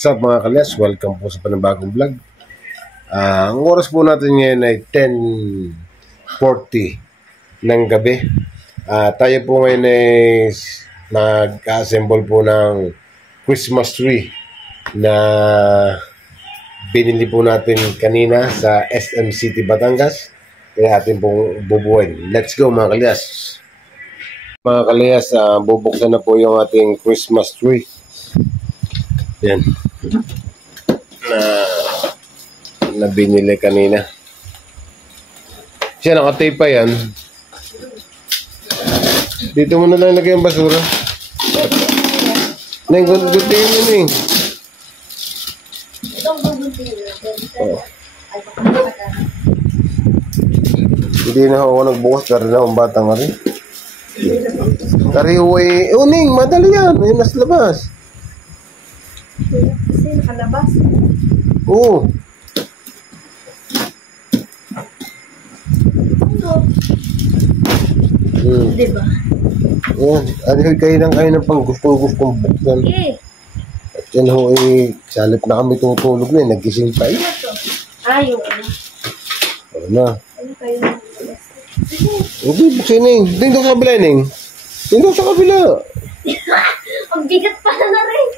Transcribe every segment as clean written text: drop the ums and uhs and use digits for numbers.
What's up mga kalyas? Welcome po sa panibagong vlog. Ang oras po natin ngayon ay 10:40 ng gabi. Tayo po ngayon ay nag-assemble po ng Christmas tree na binili po natin kanina sa SM City, Batangas. Kaya atin pong bubuuin. Let's go mga kalyas. Mga kalyas, bubuksan na po yung ating Christmas tree. Yan. Na binili kanina. Siya nakatape pa yan. Dito mo na lang lagay ang basura. Neng, guntingin mo na eh. Itong guntingin Oh. Hindi na ako nagbukas. Kari na akong batang nga rin. Kari uwi. Uning, madali yan. Yung nasa labas. Kasi nakalabas. Oo. Diba? Yan. Ano kayo ng pang gustong buksan. Eh. At yan ho salip na kami tutulog na nagising pa eh. Ano to? Yung ano. Ano na? Ano kayo ng Hindi, buksin na eh. Dito sa kabila eh. Dito sa kabila. Ang bigat pala na rin.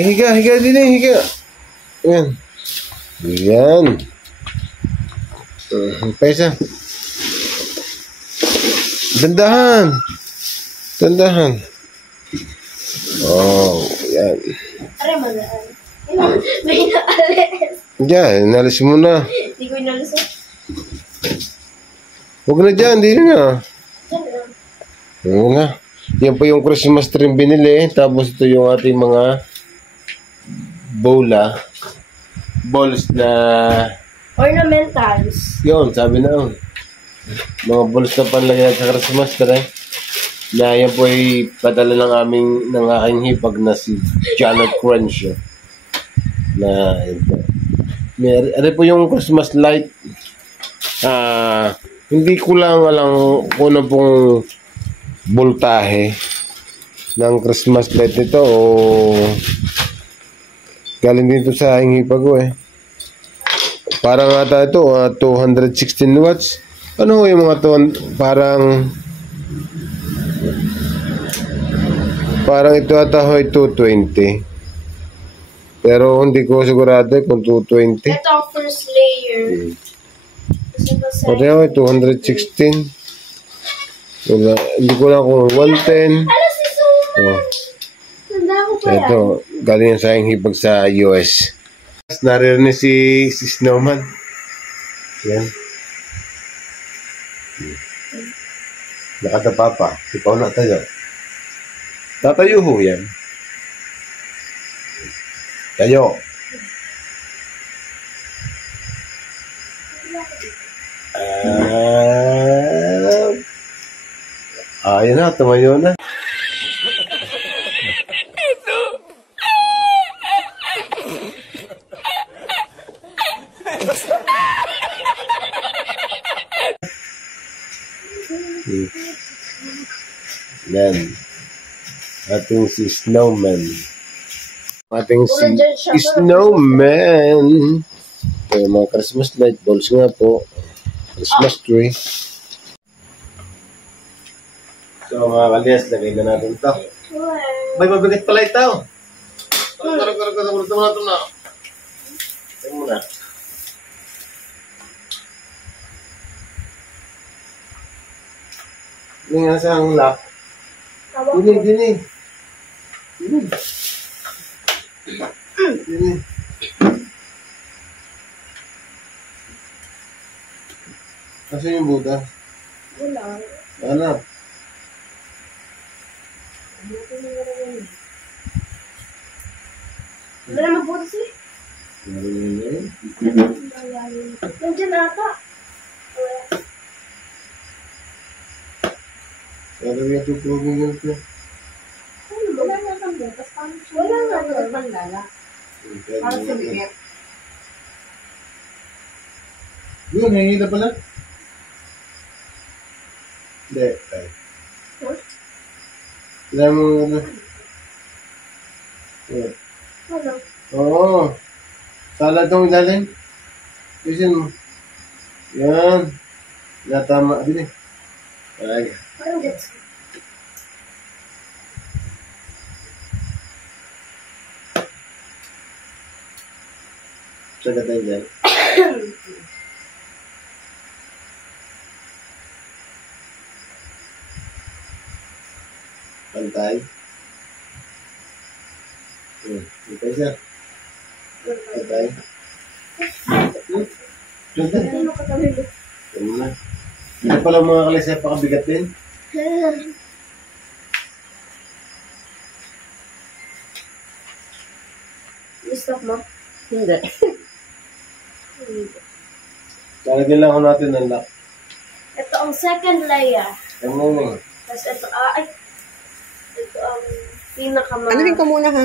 Higa din eh, higa. Yan. Yan. Paisa. Dandahan. Oh, yan. Aray mo na. May naalis. Yan, inalis mo na. Hindi ko inalis. Huwag na dyan, hindi na. Oo na. Yan po yung Christmas tree binili. Tapos ito yung ating mga balls na ornamentals. yun, sabi na mga balls na panlagyan sa Christmas tree na yan po ay padala ng aking hipag na si Janet Crenshaw na ano po yung Christmas light. Hindi ko lang alam kung ano pong voltahe ng Christmas light nito o galing dito sa aking hipag ko eh. Parang ata ito 216 watts. Ano yung mga to? Parang ito ata ay 220. Pero hindi ko sigurado kung 220. Ito ang first layer. Pati ako 216. Wala, hindi ko lang kung 110. Ano si Suman? Oh. Tanda ko pa yan. Ito, galing yan sa aking hipag sa US. Naririnig si Snowman. Yan. Nakatapa pa. Ikaw na tayo. Tatayo ho yan. Tayo. Ayan na, tumayo na. Yan. Ating si Snowman. Ating si Snowman. Okay, mga Christmas light balls nga po. Christmas tree. So mga kalyas, lagay na natin ito. May mabigat pala ito. Ito muna. Ini nga sa ang lock. Dini. Kasi yung buta? Wala. Hanap. Wala naman po kasi. Nandiyan ata. Ano yung tutulong yun ito? Wala nga kang butas. Wala nga kang panlala. Parang sumigat. Yun, hihila pala. Hindi. Alam mo, Yeah. Ano? Oo. Salad ng ilalim. Isin mo. Yan. Natama din eh. Ay. Parang gets. Sagat tayo dyan. Pantay. Pantay siya. Pantay. Pantay. Ano ka tabi mo? Ano na. Hindi pala mga kalisa pakabigat din. I-stop mo? Hindi. Talagyan lang ako natin ng lock. Ito ang second layer. Ang muning. Tapos ito, ito ang pinakama... Ano rin ko muna ha?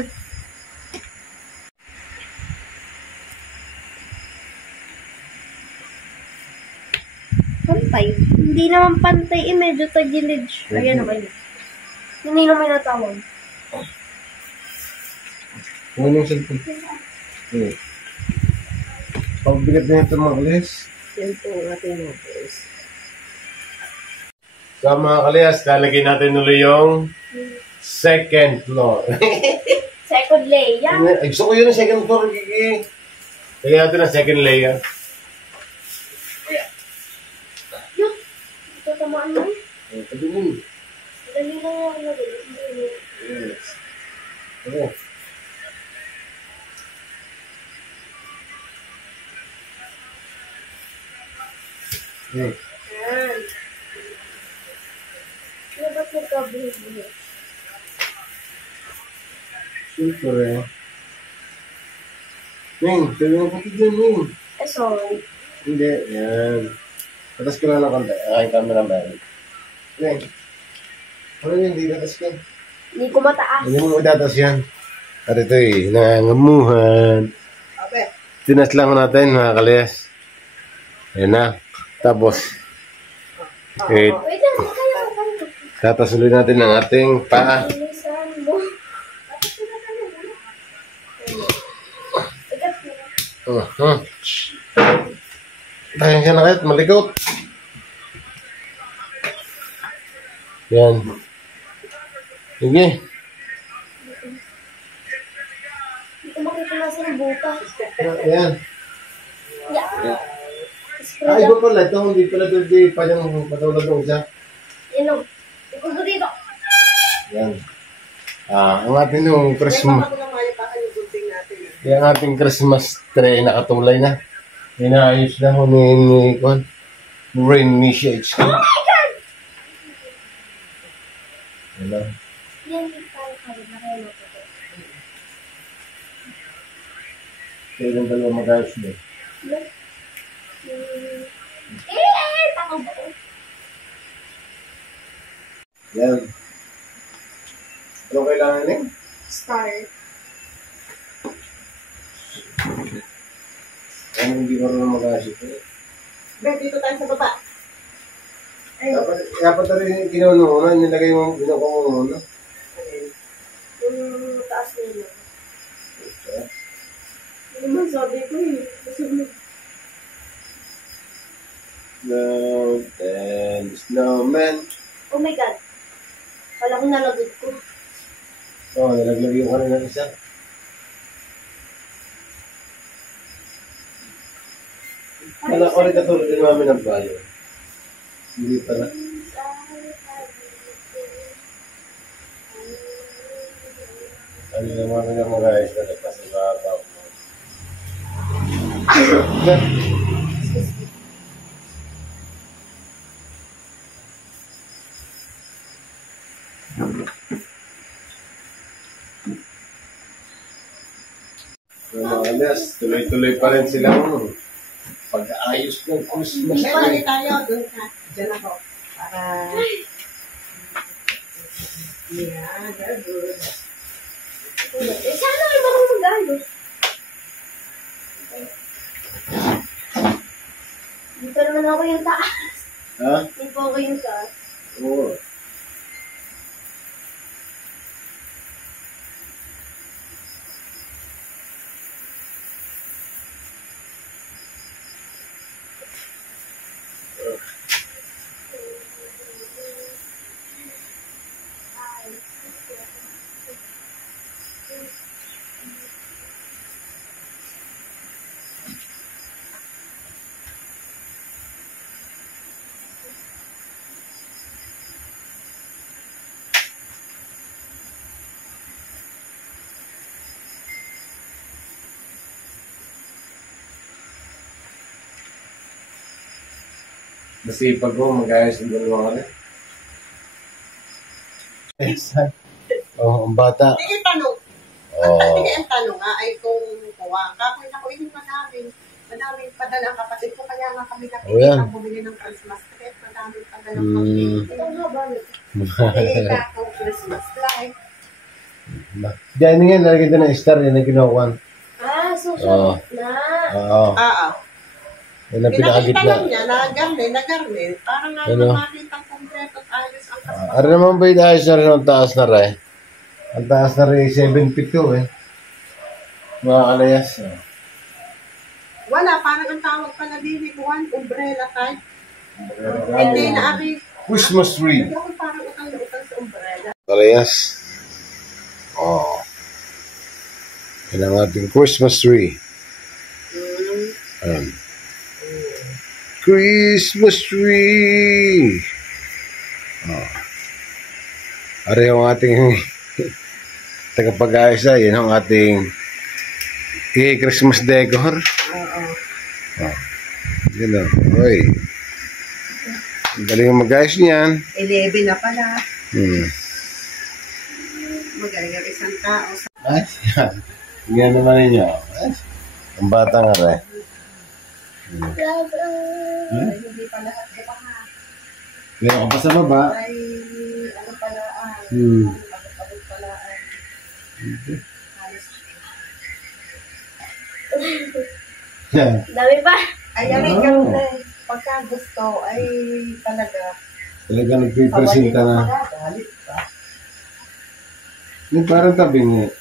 Pantay. Hindi naman pantay eh, medyo tagilid siya. Ayan naman yun. Hindi naman natawag. Ano yung cellphone? Pagbigat na ito mga kalis. Yan po ang ating noodles. So mga kalis, lalagyan natin ulit yung second floor. Second layer. Ay, gusto ko yun yung second floor, Kiki. Lagyan natin ang second layer. Yun. Ito tamaan mo. Ay, pagdun. Dali lang yung lagay. Yes. Okay. Okay. Yan. Ano ba't nagkabuhos-buhos? Siyempre. Ning, sabi mo pati dyan, Ning. Eh, sorry. Hindi, yan. Patas ko lang ng konti. Ay, camera ba? Ning. Ano yun, hindi patas ko. Hindi ko mataas. Hindi mo itatas yan. At ito eh, nangangamuhan. Abe. Tinas lang natin mga kalayas. Ayan na. Tapos, Wait lang, kaya ko. tatasuloy natin ang ating paa. Bilisan mo. Tapos na ka na. Ikat mo. Tayo siya na kahit malikot. Yan. Sige. Hindi ko makita nasa ng butas. Yan. Yeah. Ah, iba pala. Ito, hindi pala ito di pa yung patulad ng isa. Yan o. Ikot mo dito. Yan. Ang ating yung Christmas. Ako naman yung yung gunting natin. Yung ating Christmas tree nakatulay na. Inaayos na ho ni Rain Misha HQ. Hello. Yan yung kaya na kaya mo ito. Kailan dalawa mag-ayos na? Tama ba? Yan. Ano kailangan eh? Start. Ano hindi marunong mag-ayos ito? Ben, dito tayo sa baba. Dapat na rin kinununan, nilagay mo, binuko mo muna. Yung taas nila. Ano man sabi ko eh. Masunod. Snowman. Oh my God. Kala ko nalagot ko. Oh, nilaglag yung kanina isa. Wala ko rin katulad din namin ng bayo. Hindi pala. Ano naman yung mag-ayos na nagpasibabaw mo. Mga alas, tuloy-tuloy pa rin silang pag-aayos ng Christmas. Hindi tayo. Doon ka. Diyan ako. Para... Yeah, very good. Eh, sana ay marunong mag-ayos. Hindi pa naman ako yung taas. Ha? Hindi pa ako yung taas. Oo. Masipag ko, mag-ayos ng dalawa ka rin. Oh, ang bata. Sige, tanong. Oh. Sige, ang tanong nga ay kung kuha ka. Kung ako, hindi madaming padala ang kapatid ko. Kaya nga kami Oh, yan. nakikita bumili ng Christmas tree. Madaming padala ng pang-cake. Ito nga ba? Nakikita akong Christmas light. Diyan nga, nalagyan din ng star, yan ang kinukuha. Susunod na. Oo. Yan ang Pinakita pinakagitna. lang niya na garne. Parang nga Ano? makita ang kompleto at ayos ang kasama. Ano naman ba yung ayos na rin ang taas na rin? Ang taas na rin 7 feet 2 eh. Mga kalayas. Wala, parang ang tawag pala din one umbrella type. Hindi na ari. Christmas tree. Hindi ako parang utang na utang sa umbrella. Kalayas. Oh. Yan ang ating Christmas tree. Ayan. Christmas tree. Oh. Ari ang ating tagapag-ayos ay, yan ang ating Christmas decor. Oo. Oh. Yan o. Oy. Ang galing ang mag-ayos niyan. 11 na pala. Magaling ang isang tao. Ay, yan naman ninyo. Ay, ang bata nga rin. Ay, hindi pa lahat ko pa nga. Pero ka pa sa baba. Ay, ano pala pagod pala ay halos. Dami pa. Ay, yan ay ganun na eh. Pagka gusto ay talaga. Talaga nagpipresenta na. Galit pa. Yung parang tabing eh.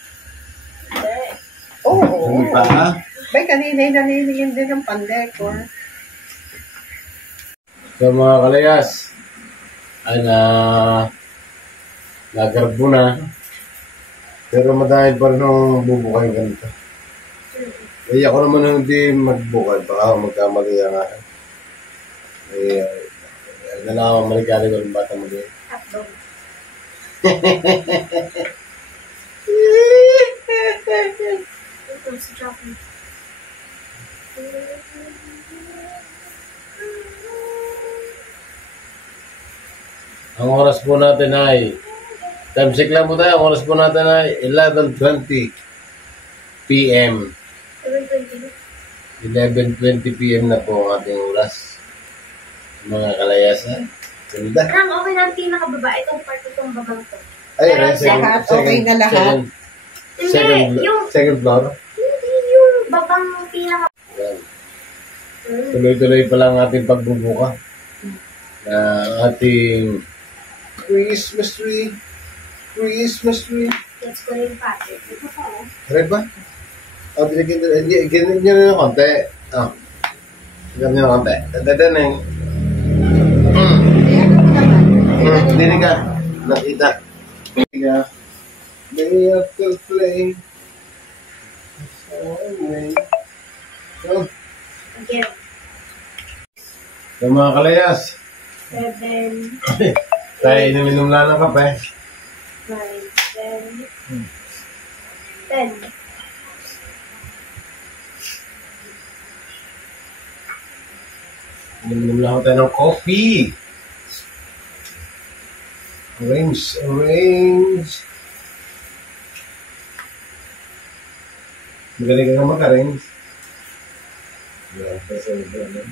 Oo. Ano pa ha? Bay, kanina ay nanilingin din ng pandecor. So mga kalayas, ay nagarbo na. Pero madami pa rin ang bubukay ganito. Kaya ako naman hindi magbukay, baka magkamali ang akin. Nalaman maligali ko ng bata mo din. Hotdog. Ito si chocolate. Ang oras po natin ay, time check lang po tayo, ang oras po natin ay 11:20 p.m. 11:20 p.m. na po ang ating oras. Mga kalayasan. Ganda. Ang okay na ang pinakababa. Itong part itong babang to. Ay, Pero lahat, okay na lahat? Second floor. Hindi yung babang pinaka... Yan. Tuloy-tuloy pa lang ating pagbubuka. Ating Christmas tree. Christmas tree. Let's go yung pattern. Ito pa oh. Red ba? O, ganyan nyo na yung konti. O. Ganyan nyo yung konti. Dadanin. Dini ka. Nakita. Dini ka. May after play. So, Again. yung mga kalayas. 7, Tayo inuminom lang ng kape. 9, 10, 10. Inuminom lang tayo ng coffee. Orange. Magaling ka nga mag-arrange. Yeah, kasi ano.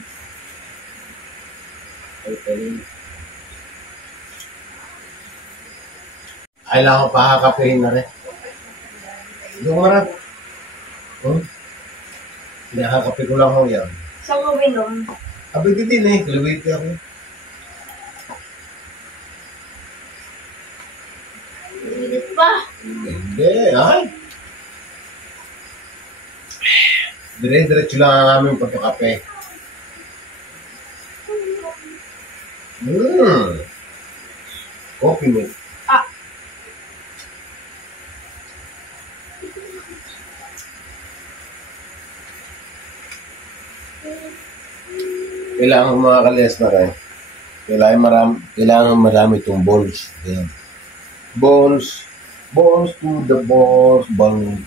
Kailangan ko pakakapehin na rin. Yung marap. Nakakape ko lang ako yan. Saan mo binom? Abay din eh. Kalawit ako. Init pa. Hindi. Ay. Dire-diretso lang ang aming pagkakape. Coffee milk. Kailangan mga kalyas na rin. Kailangan marami itong balls. Ayan. Balls to the balls. Balls.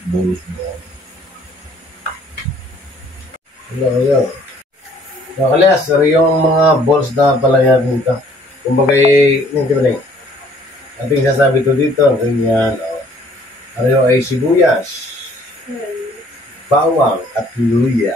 Ayan. Kalas, yung mga balls na palagyan dito. Kumbaga, hindi ba na ating sasabi to dito, ganyan. Ano ay sibuyas, bawang, at luya.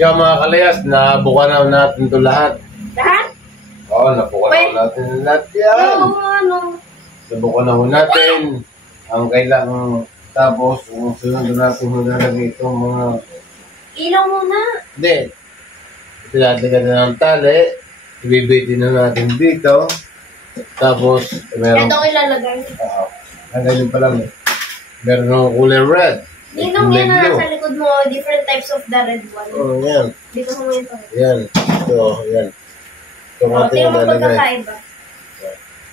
Kaya mga kalayas, nabuka na natin ito lahat. Lahat? Oo, nabuka na natin lahat yan. Oo, ano. Nabuka na natin. Ang kailangan tapos, kung sunod natin maglalagay itong mga... Ilaw muna. Hindi. Pinatlagan na ng tali. Ibibitin na natin dito. Tapos, meron... Ito ko ilalagay. Ganyan pa lang eh. Meron ng kulay red. Ninong yan na sa likod mo, different types of the red one. Oo, yan. Dito ko mo ito. Yan. Ito, yan. Ito ang ating Tingnan mo lalagay. pagkakaiba.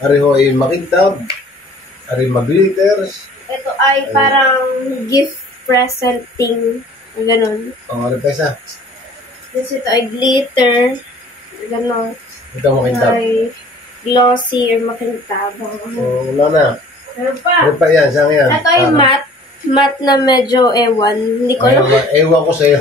Ariho ay makintab. Ari mag-glitters. Ito ay parang gift presenting. Ganon. Ano pa isa? Tapos ito ay glitter. Ganon. Ito makintab. Ay glossy or makintab. Wala na. Meron pa. Ano pa yan? Saan yan? Ito ay matte. Matte na medyo ewan. Hindi ko alam. Ewan ko sa'yo.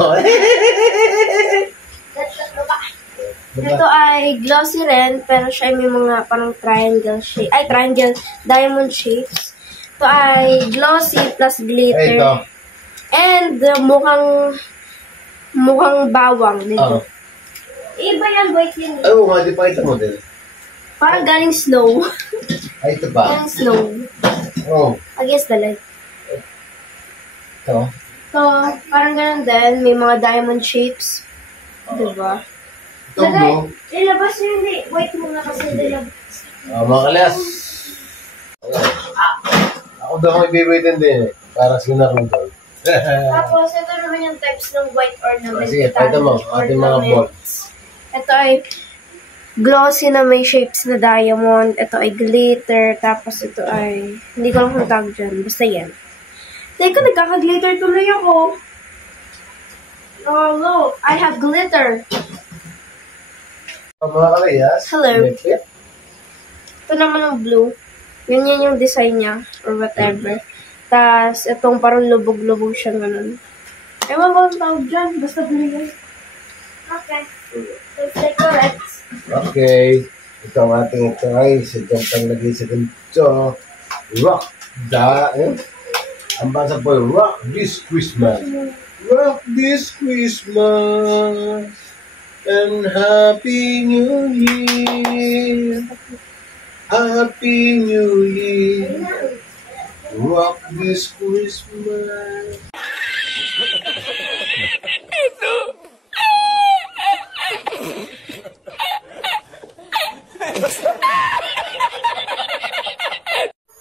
Ito ay glossy rin, pero siya ay may mga parang triangle shape. Ay, triangle, diamond shapes. Ito ay glossy plus glitter. Ito. And mukhang bawang dito. Iba yan, white yan. Ay, nga, di pa ito model. Parang galing snow. Ay, ito ba? Galing snow. Oh. Against the light. Ito. So, parang ganun din. May mga diamond shapes. Diba? Ito mo. Ilabas yun, hindi. White muna kasi nilabas. Mga kalas. Ako daw ang ibibitin din eh. Para sinarundol. Tapos, ito naman yung types ng white ornament. Sige, pakita mo. Ating mga balls. Ito ay glossy na may shapes na diamond. Ito ay glitter. Tapos ito ay, hindi ko lang kung tawag dyan. Basta yan. Teka, nagkaka-glitter tuloy ako. Oh, look. I have glitter. Mga kalayas. Hello. Electric. Ito naman ang blue. Yan yung design niya. Or whatever. Tapos, itong parang lubog-lubog siya ganun. Ewan ko ang tawag dyan. Basta blue yan. Okay. Let's decorate. Okay. Ito ang ating ito ay sadyang panglagay sa ganito. Rock ang basa po, rock this Christmas. Rock this Christmas. And Happy New Year. Happy New Year. Rock this Christmas.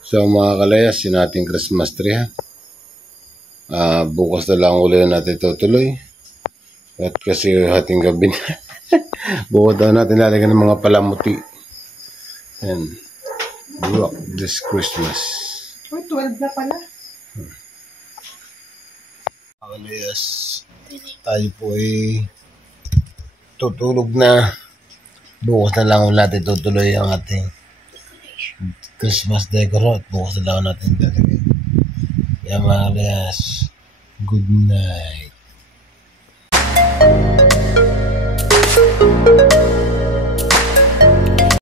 So mga kalayas, yun ating Christmas tree ha. Bukas na lang ulit natin tutuloy. At kasi ating gabi na. Bukas daw natin lalagyan ng mga palamuti. And rock this Christmas. Uy, 12 na pala. Mga kalayas, tayo po ay tutulog na. Bukas na lang ulit natin tutuloy ang ating Christmas decor at bukas na lang natin talaga. Kaya mga kalayas, good night.